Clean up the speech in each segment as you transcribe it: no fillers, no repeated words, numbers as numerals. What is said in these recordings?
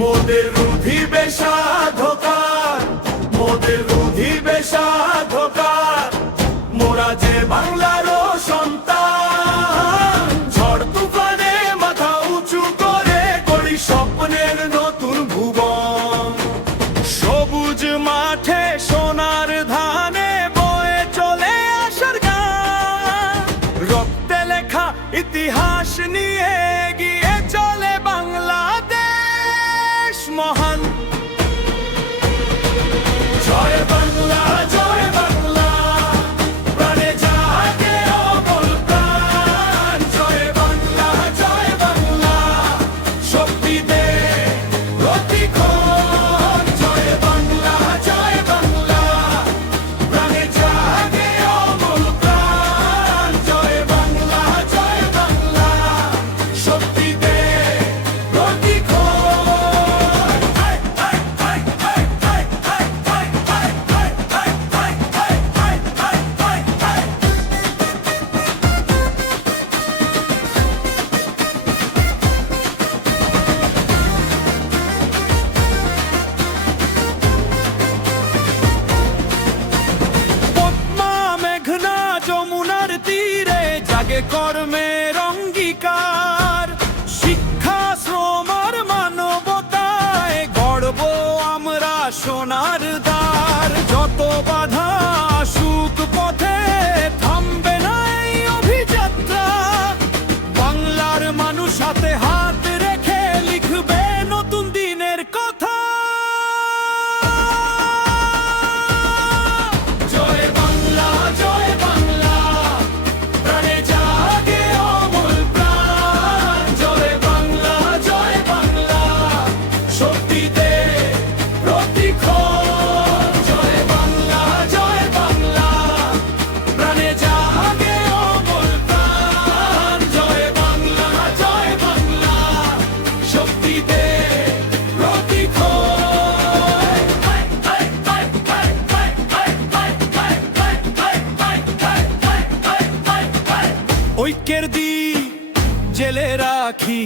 মোদের রুধিবে সাধকার, মোদের রুধিবে সাধকার, মোরা যে বাংলারও সন্তান। ঝড় তুফানে মাথা উঁচু করে গড়ি স্বপ্নের নতুন ভুবন। সবুজ মাঠে সোনার ধানে বয়ে চলে আসার গান। রক্তে লেখা ইতিহাস নিয়ে এগিয়ে চলে বাংলাদেশ মহান। জয় বাংলা, জয় বাংলা, প্রাণে জাগে অমল প্রাণ। জয় বাংলা, জয় বাংলা, শক্তি দে প্রতিক্ষণ। জয় বাংলা, জয় বাংলা, প্রাণে জাগে অমল প্রাণ। জয় বাংলা, জয় বাংলা, শক্তি দে প্রতিক্ষণ। পদ্মা মেঘনা যমুনার তীরে জাগে কর্মের অঙ্গীকার। শিক্ষা শ্রম আর মানবতায় গড়ব আমরা সোনার দ্বার। যত বাধা আসুক পথে থামবে না এই অভিযাত্রা। বাংলার মানুষ হাতে হাত রেখে লিখবে নতুন দিনের কথা। জয় বাংলা, জয় বাংলা, প্রাণে জাগে অমল প্রাণ। জয় বাংলা, জয় বাংলা, শক্তি দে প্রতিক্ষণ। জয় বাংলা, জয় বাংলা, প্রাণে জাগে অমল প্রাণ। জয় বাংলা, জয় বাংলা, শক্তি দে প্রতিক্ষণ। ঐক্যের দ্বীপ জেলে রাখি,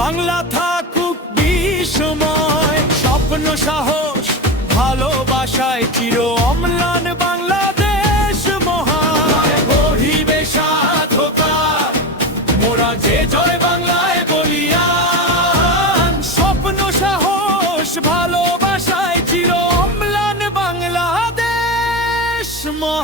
বাংলা থাকুক বিস্ময়। স্বপ্ন সাহস ভালোবাসায় চির অম্লান বাংলাদেশ মহান। গড়িবে সাধকার, মোরা যে জয় বাংলায় বলিয়ান। স্বপ্ন সাহস ভালোবাসায় চির অম্লান বাংলাদেশ মহান।